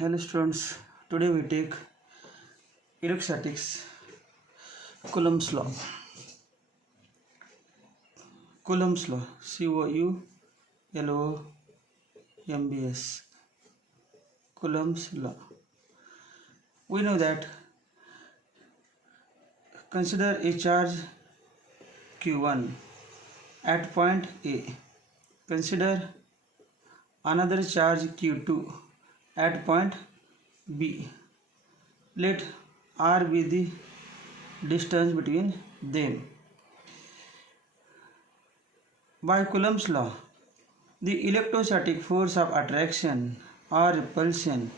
Hello students, today we take electrostatics, Coulomb's law. Coulomb's law, Coulombs, Coulomb's law. We know that consider a charge Q1 at point A. Consider another charge Q2 at point B. Let R be the distance between them. By Coulomb's law, the electrostatic force of attraction or repulsion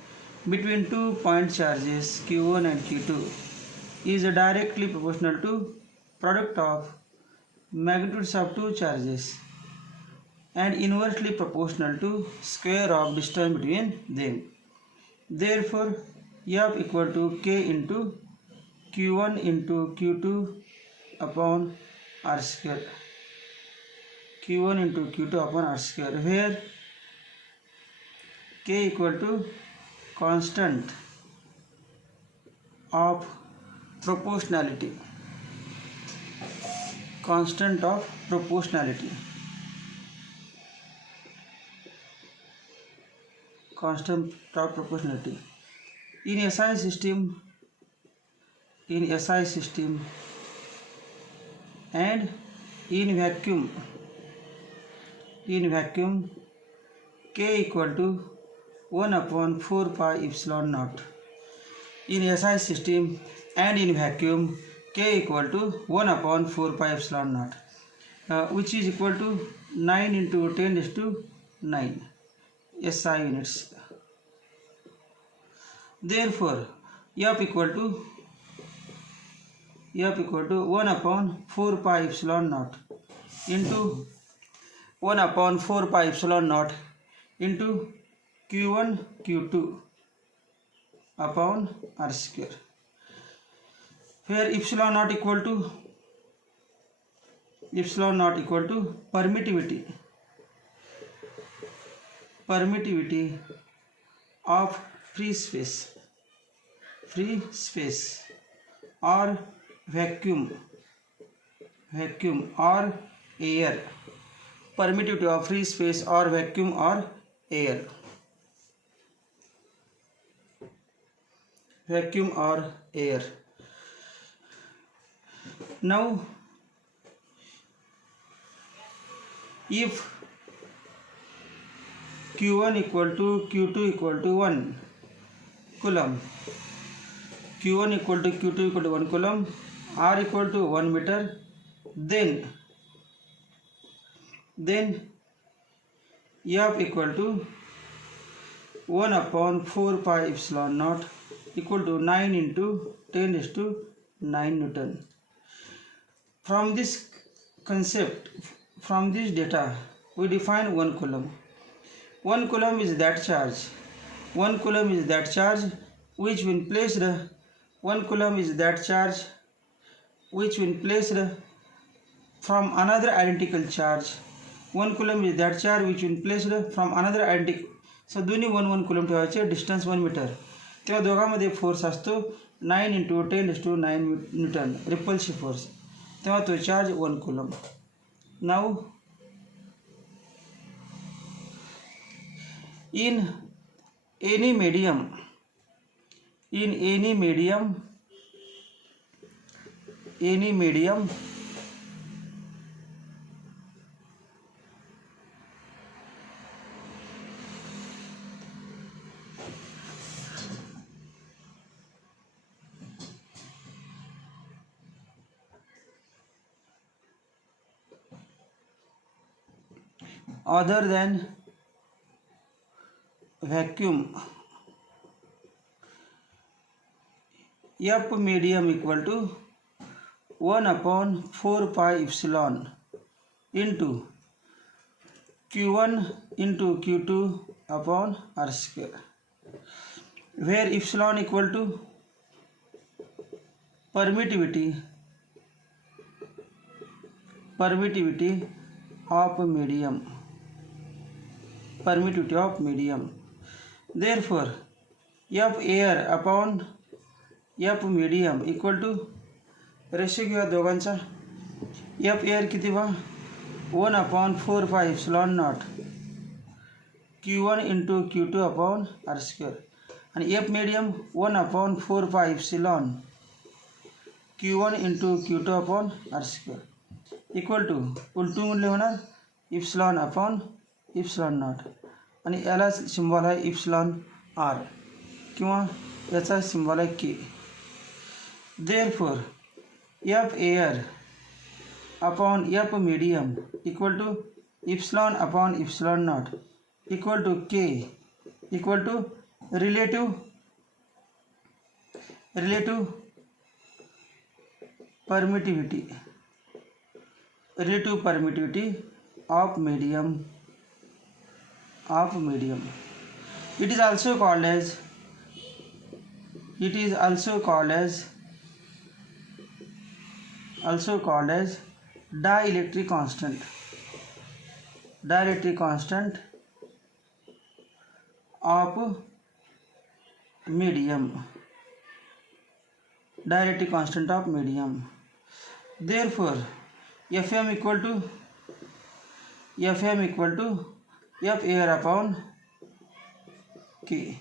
between 2 point charges Q1 and Q2 is directly proportional to product of magnitudes of two charges and inversely proportional to square of distance between them. Therefore, F equal to K into Q1 into Q2 upon R square. Q1 into Q2 upon R square, where K equal to constant of proportionality. Constant of proportionality. Constant of proportionality. In SI system and in vacuum, K equal to 1 upon 4 pi epsilon naught. In SI system and in vacuum, K equal to 1 upon 4 pi epsilon naught, which is equal to 9 into 10 is to 9 SI units. Therefore, F equal to 1 upon 4 pi epsilon naught into 1 upon 4 pi epsilon naught into Q1 Q2 upon R square, where epsilon naught equal to permittivity of free space or vacuum or air. Permittivity of free space or vacuum or air. Vacuum or air. Now, if Q1 equal to Q2 equal to 1 coulomb, Q1 equal to Q2 equal to 1 coulomb, R equal to 1 meter, then F equal to 1 upon 4 pi epsilon naught equal to 9 into 10 is to 9 Newton. From this concept, from this data, we define 1 coulomb. 1 coulomb is that charge. 1 coulomb is that charge which when placed. 1 coulomb is that charge which when placed from another identical charge. 1 coulomb is that charge which when placed from another identical. So दोन्ही 1 coulomb ठेवायचे, डिस्टन्स 1 मीटर. तेव्हा दोघांमध्ये फोर्स असतो 9 into 10 is to 9 Newton repulsive force. तेव्हा तो चार्ज 1 coulomb. Now in any medium other than vacuum, F medium equal to 1 upon 4 pi epsilon into Q1 into Q2 upon R square, where epsilon equal to permittivity of medium. Therefore, F air upon F medium equal to ratio घेऊया दोघांचा. F air किती बा 1/4πε0 Q1 into Q2 upon R square आणि F medium 1/4πε Q1 into Q2 upon R square equal to उलटू म्हणले होणार epsilon upon epsilon not आणि याला सिम्बॉल आहे इप्सिलॉन आर किंवा याचा सिम्बॉल आहे K. Therefore F air upon F medium equal to epsilon upon epsilon not equal to K equal to relative permittivity of medium. It is also called as dielectric constant of medium. Therefore Fm equal to F air upon K.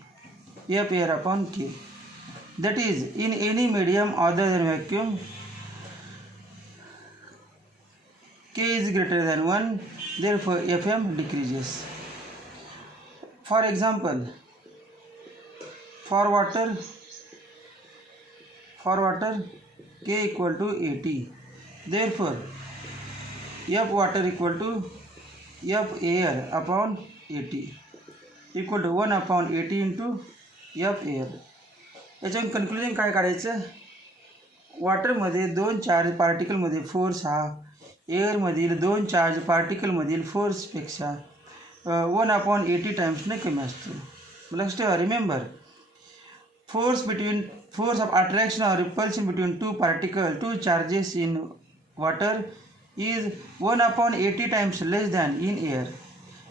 That is, in any medium other than vacuum, K is greater than 1, therefore Fm decreases. For example, for water K equal to 80, therefore F water equal to F air upon 80 equal to 1/80 into F air. याच्या कन्क्लुजन काय काढायचं, वॉटरमध्ये 2 चार्ज पार्टिकलमध्ये फोर्स हा एअरमधील 2 चार्ज पार्टिकलमधील फोर्सपेक्षा 1/80 टाइम्सने कमी असतो. लक्षात ठेवा, remember, force of attraction or repulsion between two charges in water is 1/80 times less than in air.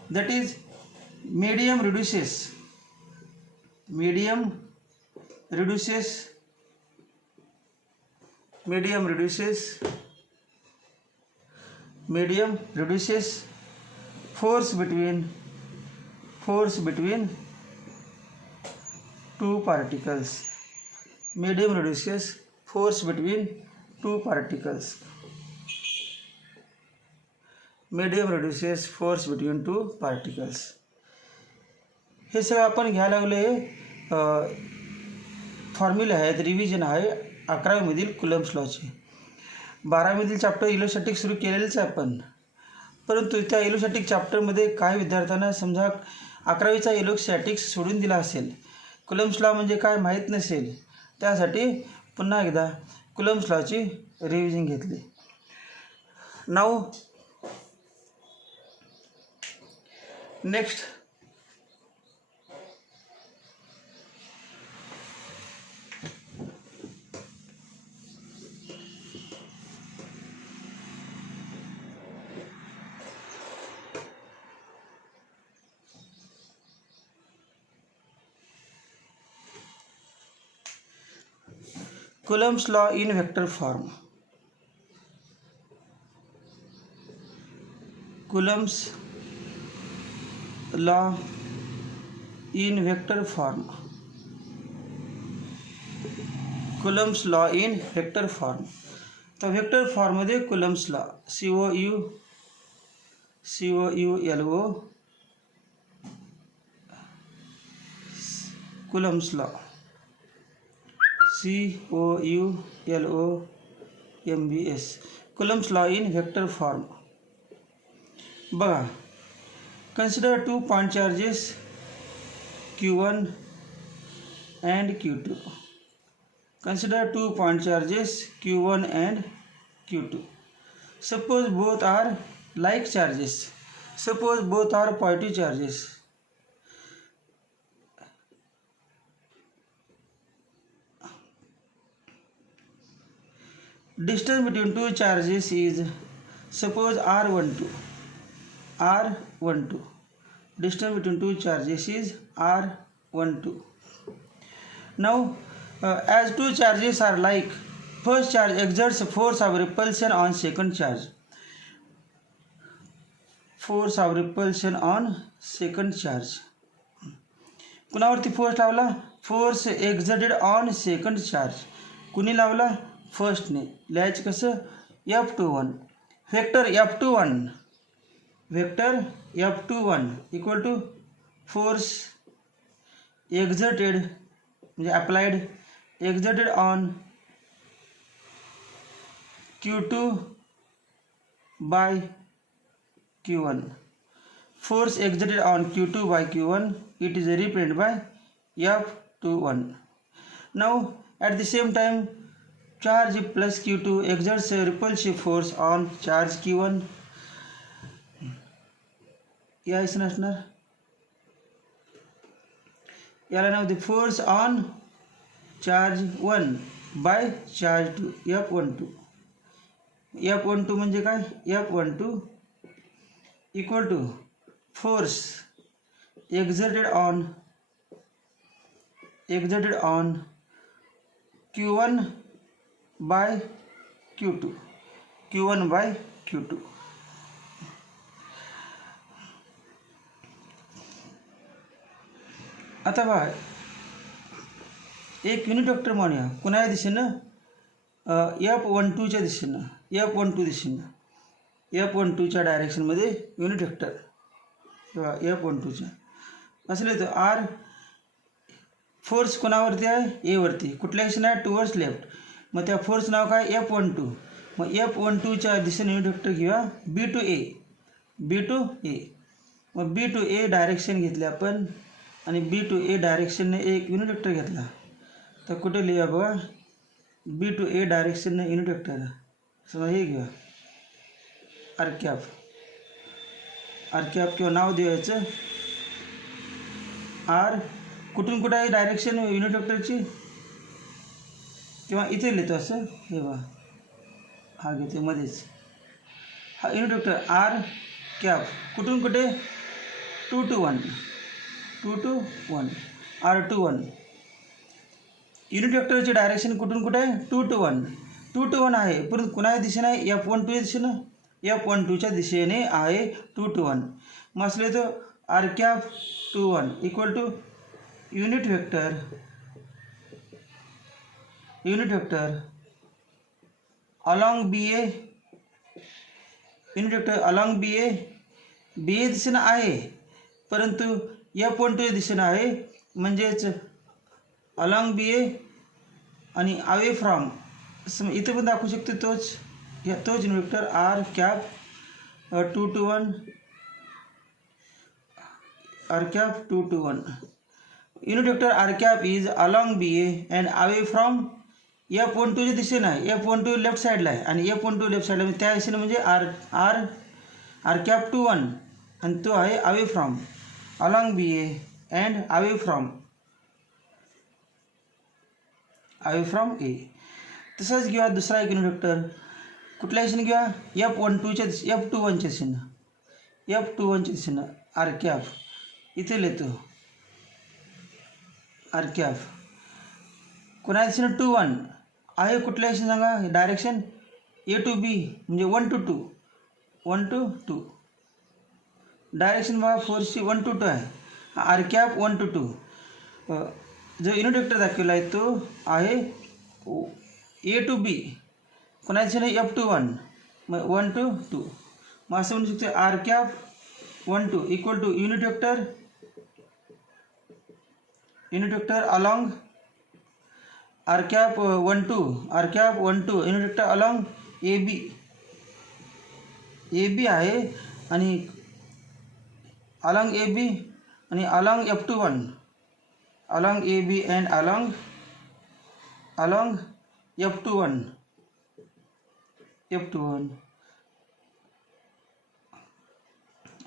That is, medium reduces force between two particles. Medium reduces force between two particles. हे सगळं आपण घ्यायला लागलो. फॉर्म्युला आहेत, रिव्हिजन आहे 11वीमधील कुलम्स लॉचे. 12वीमधील chapter electrostatic सुरू केलेलंच आहे आपण, परंतु त्या इलेक्ट्रोस्टॅटिक चॅप्टरमध्ये काही विद्यार्थ्यांना समजा 11वीचा इलेक्ट्रोस्टॅटिक्स सोडून दिला असेल, कुलम्स लॉ म्हणजे काय माहीत नसेल, त्यासाठी पुन्हा एकदा कुलम्स लॉची रिव्हिजन घेतली. नाऊ next Coulomb's law in vector form. Coulomb's law in vector form. Coulomb's law in vector form. तो वेक्टर फॉर्म मध्ये Coulomb's law COULO Coulomb's law COULOMBS Coulomb's law in vector form. बघा, consider 2 point charges Q1 and Q2. Consider 2 point charges Q1 and Q2. Suppose both are like charges. Suppose both are positive charges. Distance between two charges is, suppose R12. Distance between two charges is R12. Now, as two charges are like, first charge exerts force of repulsion on second charge. Force of repulsion on second charge. कुणावरती force लावला? Force exerted on second charge. कुणी लावला? फर्स्टने. लिहायचं कसं? F21. Vector F21. Vector F21 equal to force exerted म्हणजे applied exerted on Q2 by Q1. Force exerted on Q2 by Q1, it is represented by F21. Now at the same time, charge plus Q2 exerts a repulsive force on charge Q1. या असं असणार. याला नाव the force on charge 1 by charge 2 F12. F12 म्हणजे काय? F12 equal to force exerted on Q1 by Q2. Q1 by Q2. आता बघा एक unit vector म्हणूया. कुणाच्या दिशेनं? F12च्या दिशेनं. F12 दिशेनं. F12च्या डायरेक्शनमध्ये युनिट वेक्टर किंवा F12च्या असं लिहितो. आर फोर्स कोणावरती आहे? ए वरती. कुठल्या दिशेनं आहे? Towards left. मग त्या फोर्स नाव काय? F12. मग F12च्या दिशेने युनिट वेक्टर घेऊया B to A. B to A. Mug B to A direction घेतले आपण आणि B to A डायरेक्शनने एक युनिट वेक्टर घेतला. तर कुठे लिहूया बघा? B to A डायरेक्शनने युनिट वेक्टर. समजा हे घेऊया आर कॅप. आर कॅप किंवा नाव द्यायचं आर. कुठून कुठं आहे डायरेक्शन युनिट वेक्टरची? किंवा इथे लिहितो असं. हे बघा हा घेते मध्येच. हा युनिट वेक्टर आर कॅप कुठून कुठे? 2 to 1. 2 to 1. R21. युनिट वेक्टरची डायरेक्शन कुठून कुठे आहे? 2 to 1. 2 to 1 आहे. परंतु कुणाच्या दिशेने आहे? F12च्या दिशेनं. F12च्या दिशेने आहे 2 to 1. मग असले तो R cap 21 equal to unit vector along B A. Unit vector along B A. B A दिशेनं आहे परंतु F12च्या दिशेनं आहे. म्हणजेच अलॉंग बी ए आणि अवे फ्रॉम. इथे पण दाखवू शकतो तोच unit vector R cap 2 to 1. R cap 2 to 1. Unit vector R cap is along B A and away from F12च्या दिशेनं आहे. F12 लेफ्ट साईडला आहे आणि F12 लेफ्ट साईडला म्हणजे त्या दिशेनं म्हणजे आर कॅप 21 आणि तो आहे away from. Along B A and away from A. तसंच घेऊया दुसरा एक युनिट वेक्टर. कुठल्या दिशेनं घेऊया? F21च्या दिशेनं. F21च्या दिशेनं आर कॅप. इथे लिहितो आर कॅप. कोणा दिशेनं? 2 1 आहे. कुठल्या दिशेनं सांगा? डायरेक्शन A to B म्हणजे 1 to 2. 1 to 2 डायरेक्शन बघा फोर्सची 1 to 2 आहे. आर कॅप 1 to 2. जो युनिट वेक्टर दाखवला आहे तो आहे A to B. कोणा दिशेनं? F21 मग 1 to 2. मग असं म्हणू शकतो R cap 1 2 equal to unit vector along R cap 1 2 unit vector along A B आहे आणि अलॉंग ए बी आणि along F21 along A B and along F21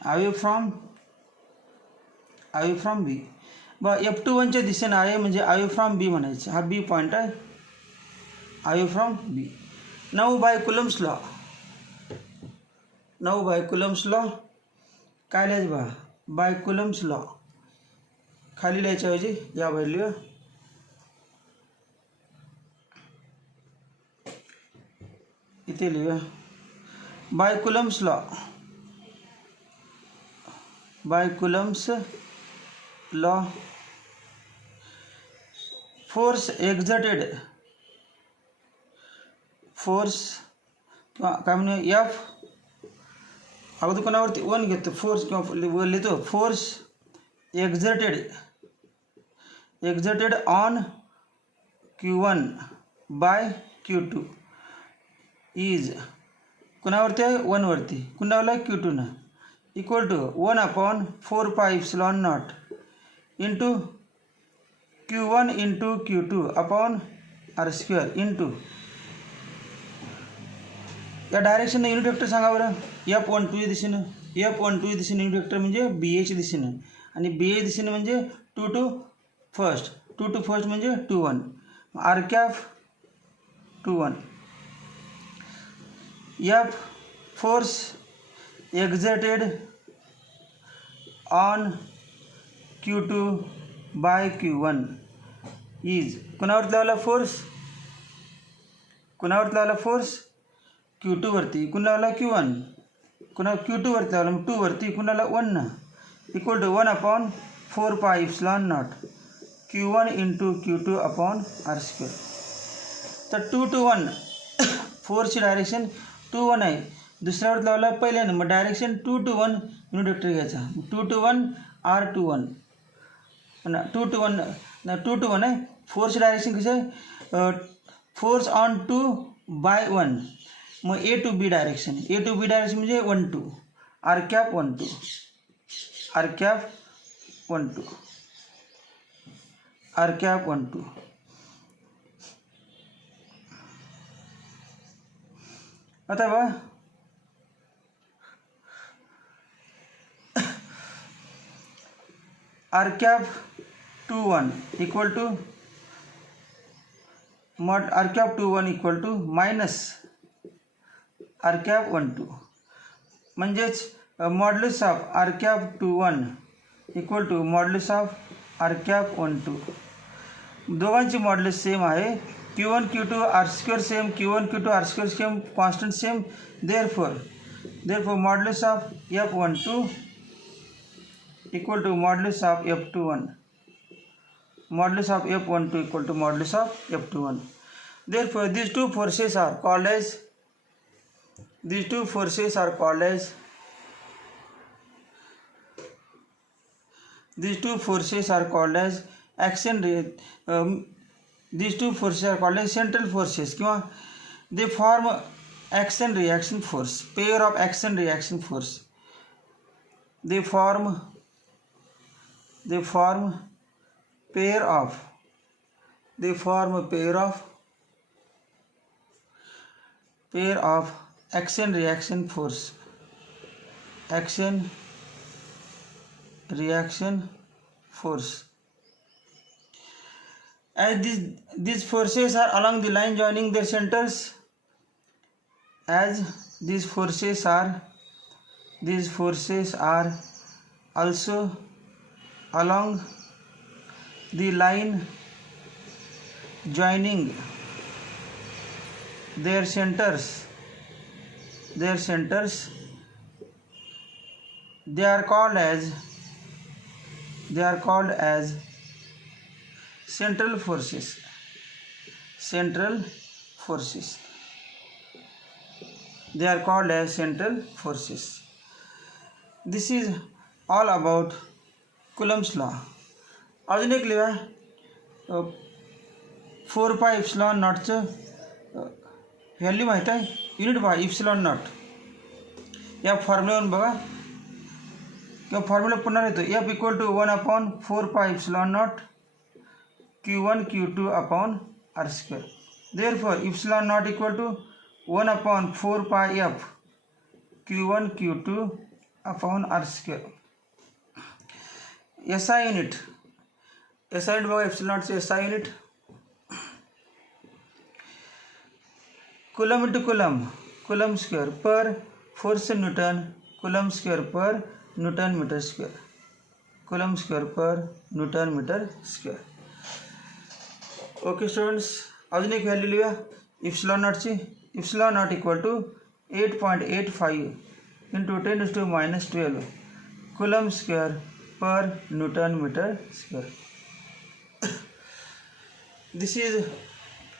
away from B. बघा F21च्या दिशेनं आहे म्हणजे अवे फ्रॉम बी म्हणायचं. हा बी पॉईंट आहे. Away from B. Now by Coulomb's law काय लिहायचं बघा? बाय कुलम्स लॉ खाली लिहायच्या ऐवजी या व्हॅल्यू ते लिहूया. By Coulomb's law, by Coulomb's law force exerted, force किंवा काय म्हणूया एफ, अगोदर कोणावरती वन घेतो फोर्स किंवा लिहितो force exerted on Q1 by Q2 is कुणावरती आहे वनवरती, कुणाला Q2 ना equal to 1/4πε0 into Q1 into Q2 upon R² into या डायरेक्शनने युनिट वेक्टर सांगा बरं. F12 या दिशेनं, F12 या दिशेने युनिट वेक्टर म्हणजे BA च्या दिशेनं आणि BA दिशेने म्हणजे 2 to फर्स्ट, 2 to फर्स्ट म्हणजे 2 1 R cap 2 1. F force exerted on Q2 by Q1 is कुणावर लावला फोर्स, कुणावर लावला फोर्स Q2 वरती, कुणाला Q1, कुणा Q2 वरती लावला मग 2 वरती, कुणाला 1 ना equal to 1/4πε0 Q1 into Q2 upon R². तर 2 to 1 फोर्सची डायरेक्शन 2 1 आहे. दुसऱ्यावर लावला पहिल्यानं मग डायरेक्शन 2 to 1 युनिट वेक्टर घ्यायचा. 2 to 1 R21 2 to 1 2 to 1 आहे. फोर्सची डायरेक्शन कसं आहे फोर्स ऑन 2 बाय 1 मग A to B direction, A to B direction म्हणजे 1 2 R cap 1 2 R cap 1 2 R cap 1 2. आता बघा R cap 2 1 equal to mod R cap 2 1 equal to minus R cap 1 2 म्हणजेच modulus of R cap 2 1 equal to modulus of R cap 1 2. दोघांची modulus same आहे. Q1 Q2 R² same, Q1 Q2 R² same, constant same. Therefore modulus of F12 equal to modulus of F21, modulus of F12 equal to modulus of F21. Therefore these two forces are called as action these two forces are called as central forces किंवा they form action reaction force, pair of action reaction force. They form pair of action reaction force, as these forces are along the line joining their centers, as these forces are also along the line joining their centers, they are called as central forces. They are called as central forces. This is all about Coulomb's law. अजून एक लिहा 4πε0चं व्हॅल्यू माहीत आहे, युनिट बघा ε0. या फॉर्म्युलावरून बघा किंवा फॉर्म्युला पुन्हा येतो. F equal to 1/4πε0 Q1 Q2 upon R². Therefore ε0 equal to 1/4πf Q1 Q2 upon R². SI unit बघा ε0चे SI unit coulomb into coulomb square per force newton, coulomb square per newton metre square, coulomb square per newton metre square. Okay students, अजून एक व्हॅल्यू लिहूया ε0ची epsilon naught equal to 8.85 into 10 raised to minus 12 coulomb square per Newton meter square. This is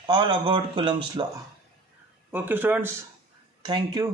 all about Coulomb's law. Okay students, thank you.